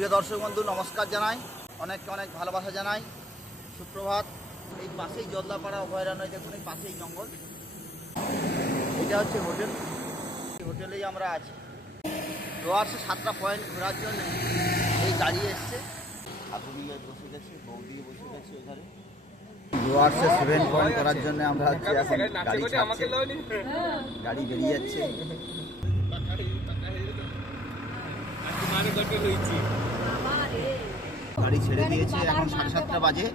প্রিয় দর্শক বন্ধু নমস্কার জানাই, অনেক অনেক ভালোবাসা জানাই, সুপ্রভাত। এই পাশেই জলদাপাড়া অভয়ারণ্য, দেখুন এই পাশেই জঙ্গল, এটা হচ্ছে হোটেল। এই হোটেলেই আমরা আছি। ডুয়ার্সে 7টা পয়েন্ট ঘোরার জন্য এই গাড়ি এসছে। আগুনিয়ে বসে গেছে, বৌদিয়ে বসে গেছে ওখানে। ডুয়ার্সে 7 পয়েন্ট করার জন্য আমরা হচ্ছে এখন গাড়ি ছাড়ছে, গাড়ি বেরিয়ে যাচ্ছে। গাড়ি ছেড়ে দিয়েছে, এখন 7:30 বাজে।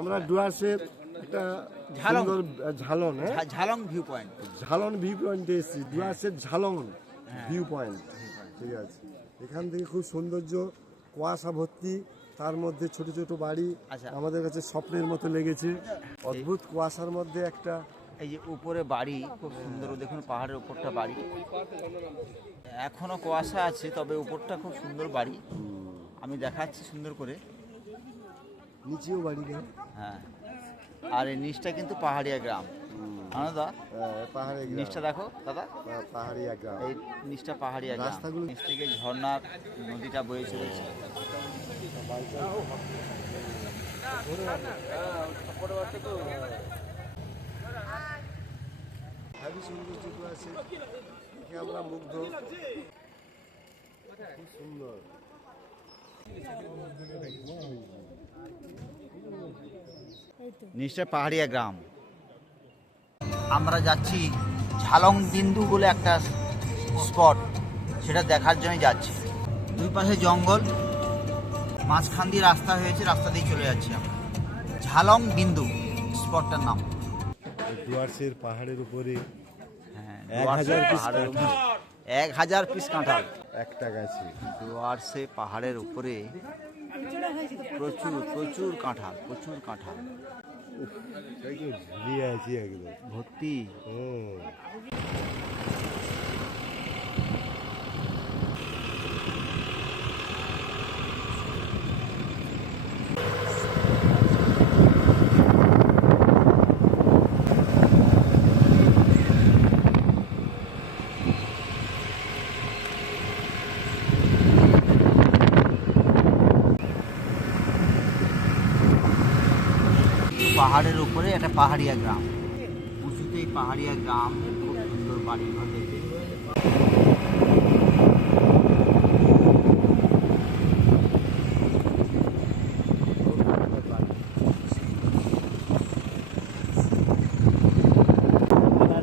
আমরা ডুয়ার্সের একটা ঝালং ভিউ পয়েন্ট, ঝালন ভিউ পয়েন্টে এসেছি। ডুয়ার্সের ঝালং ভিউ পয়েন্ট, ঠিক আছে। এখান থেকে খুব সৌন্দর্য, কুয়াশা ভর্তি, তার মধ্যে ছোট ছোট বাড়ি। আমাদের কাছে স্বপ্নের মতো লেগেছে। অদ্ভুত কুয়াশার মধ্যে একটা, এই যে উপরে বাড়ি খুব সুন্দর, দেখুন পাহাড়ের উপরটা বাড়ি, এখনো কুয়াশা আছে, তবে উপরটা খুব সুন্দর বাড়ি। আমি দেখাচ্ছি সুন্দর করে, নিচেও বাড়ি না। হ্যাঁ, আর এই নিচটা কিন্তু পাহাড়িয়া গ্রাম। দাদা পাহাড়ি নিচটা দেখো দাদা, পাহাড়িয়া গ্রাম। এই নিচটা পাহাড়িয়া গ্রাম। রাস্তাগুলো নিচ থেকে ঝর্ণার নদীটা বয়ে চলেছে। হেবি সৌন্দর্য আছে, দেখে আমরা মুগ্ধ। খুব সুন্দর। নিচটা পাহাড়িয়া গ্রাম। আমরা যাচ্ছি ঝালং বিন্দু বলে একটা স্পট, সেটা দেখার জন্য যাচ্ছি। দুই পাশে জঙ্গল, মাঝখান দিয়ে রাস্তা হয়েছে, রাস্তা দিয়ে চলে যাচ্ছি আমরা। ঝালং বিন্দু স্পটটার নাম। ডুয়ার্সের পাহাড়ের উপরে 1000 পিস কাঁঠাল একটা গাছে। ডুয়ার্সে পাহাড়ের উপরে প্রচুর প্রচুর কাঁঠাল, প্রচুর কাঁঠাল ঝুলিয়ে আছি একদম ভর্তি। পাহাড়ের উপরে একটা পাহাড়িয়া গ্রাম, উঁচুতে এই পাহাড়িয়া গ্রাম, খুব সুন্দর বাড়ি ঘর দেখতে।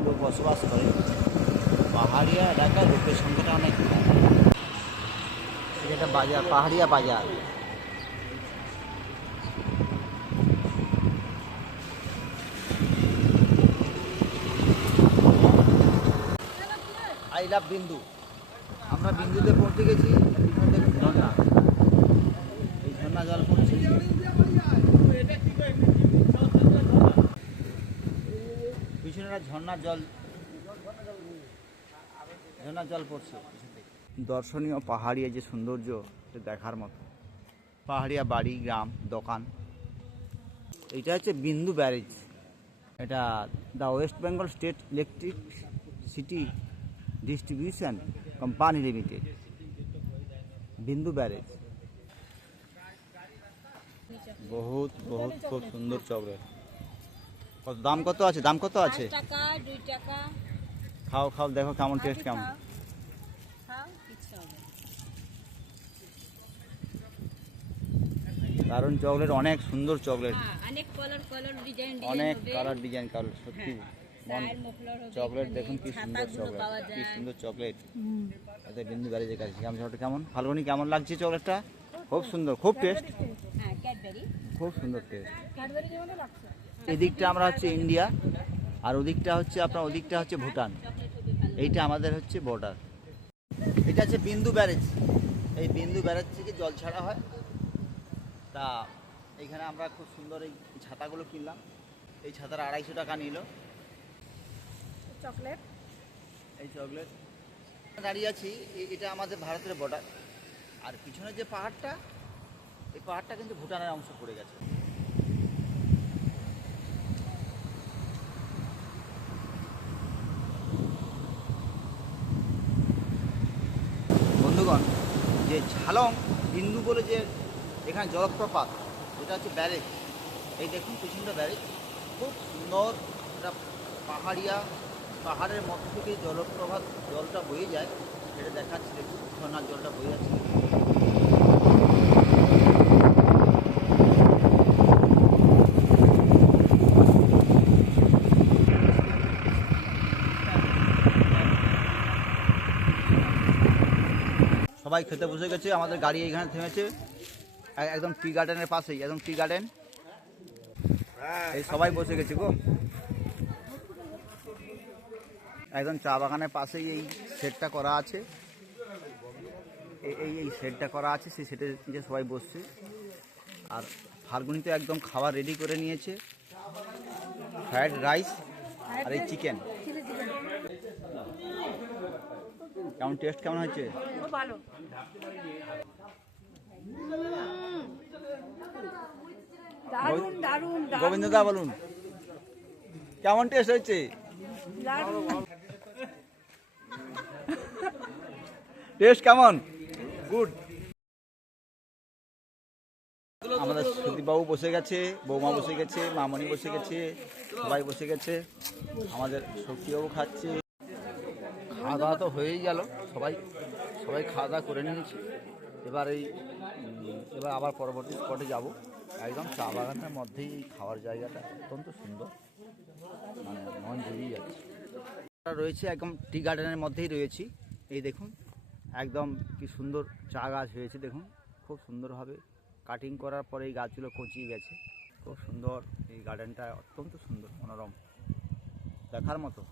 লোক বসবাস করে, পাহাড়িয়া এলাকায় লোকের সংখ্যাটা অনেক কম। এটা বাজার, পাহাড়িয়া বাজার। আই লাভ বিন্দু। আমরা বিন্দুতে পৌঁছে গেছি। এখানে দেখুন ঝর্ণা, এই ঝর্ণা জল পড়ছে, পিছনে ঝর্ণার জল পড়ছে। দর্শনীয় পাহাড়িয়া যে সৌন্দর্য, দেখার মতো। পাহাড়িয়া বাড়ি, গ্রাম, দোকান। এটা হচ্ছে বিন্দু ব্যারেজ। এটা the West Bengal state electricity distribution company limited, বিন্দু ব্যারেজ। বহুত বহুত খুব সুন্দর চকলেট। কত দাম, কত আছে, দাম কত আছে? 5 টাকা 2 টাকা। খাও খাও, দেখো কেমন টেস্ট, কেমন। খাও, কিছু হবে। দারুণ চকলেট, অনেক সুন্দর চকলেট, অনেক কালার ডিজাইন অনেক কালার ডিজাইন কালার, সত্যি চকলেট দেখুন কি সুন্দর চকলেট, কি সুন্দর চকলেট। এতে বিন্দু ব্যারেজের কাছে কেমন ফাল্গুনি, কেমন লাগছে চকলেটটা? খুব সুন্দর, খুব টেস্ট, খুব সুন্দর টেস্ট। এদিকটা আমরা হচ্ছে ইন্ডিয়া, আর ওদিকটা হচ্ছে আপনার, ওদিকটা হচ্ছে ভুটান, এইটা আমাদের হচ্ছে বর্ডার। এটা হচ্ছে বিন্দু ব্যারেজ, এই বিন্দু ব্যারেজ থেকে জল ছাড়া হয়। তা এইখানে আমরা খুব সুন্দর এই ছাতাগুলো কিনলাম, এই ছাতার 250 টাকা নিল। চকলেট, এই চকলেট দাঁড়িয়ে আছি, এটা আমাদের ভারতের বর্ডার। আর পিছনে যে পাহাড়টা, এই পাহাড়টা কিন্তু ভুটানের অংশ পড়ে গেছে। বন্ধুগণ, যে ঝালং বিন্দু বলে যে এখানে জলপ্রপাত, এটা হচ্ছে ব্যারেজ। এই দেখুন পিছনটা ব্যারেজ, খুব সুন্দর। এটা পাহাড়িয়া, পাহাড়ের মধ্য থেকে জলপ্রপাত, জলটা বয়ে যায়, সেটা দেখাচ্ছে। দেখুন ঝর্ণার জলটা বয়ে যাচ্ছে। সবাই খেতে বসে গেছে, আমাদের গাড়ি এখানে থেমেছে একদম টি গার্ডেনের পাশেই, একদম টি গার্ডেন। এই সবাই বসে গেছে গো, একদম চা বাগানের পাশেই এই শেডটা করা আছে। এই শেডটা করা আছে, সেই শেডের নিচে সবাই বসছে। আর ফাল্গুনি তো একদম খাবার রেডি করে নিয়েছে, ফ্রাইড রাইস আর এই চিকেন। কেমন টেস্ট, কেমন হয়েছে? ভালো। দারুণ দারুণ গোবিন্দদা বলুন কেমন টেস্ট হয়েছে? টেস্ট কেমন? গুড। আমাদের সুদীপবাবু বসে গেছে, বৌমা বসে গেছে, মামনি বসে গেছে, সবাই বসে গেছে। আমাদের শক্তিবাবু খাচ্ছে। খাওয়া দাওয়া তো হয়েই গেল, সবাই খাওয়া দাওয়া করে নিয়েছি। এবার আবার পরবর্তী স্পটে যাব। একদম চা বাগানের মধ্যেই এই খাওয়ার জায়গাটা অত্যন্ত সুন্দর, মানে মন জুড়িয়ে যাচ্ছে। রয়েছে একদম টি গার্ডেনের মধ্যেই রয়েছি। এই দেখুন একদম কি সুন্দর চা গাছ হয়েছে, দেখুন খুব সুন্দরভাবে কাটিং করার পরে এই গাছগুলো কচিয়ে গেছে। খুব সুন্দর, এই গার্ডেনটা অত্যন্ত সুন্দর, মনোরম, দেখার মতো।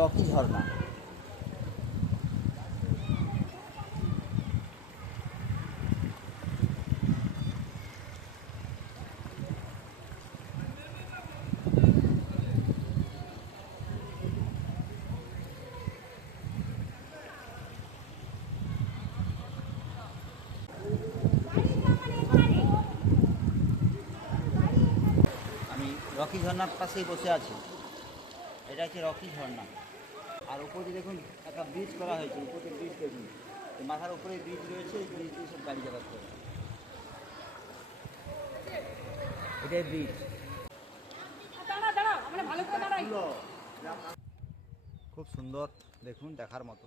রকি ঝর্ণা, আমি রকি ঝর্ণার পাশেই বসে আছি। এটা হচ্ছে রকি ঝর্ণা। আর উপরে দেখুন একটা ব্রিজ করা হয়েছে, উপরে ব্রিজ দেখুন, মাথার উপরে ব্রিজ রয়েছে, এই ব্রিজ দিয়ে সব গাড়ি যাতায়াত করে। এটাই ব্রিজ। খুব সুন্দর, দেখুন দেখার মতো।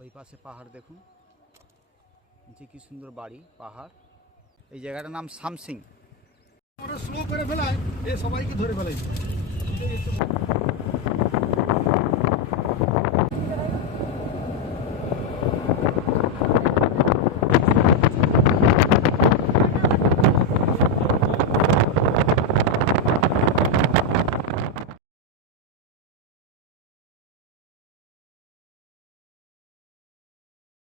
ওই পাশে পাহাড় দেখুন, নিচে কি সুন্দর বাড়ি, পাহাড়। এই জায়গাটার নাম সামসিং। স্লো করে ফেলায়, সবাইকে ধরে ফেলাই।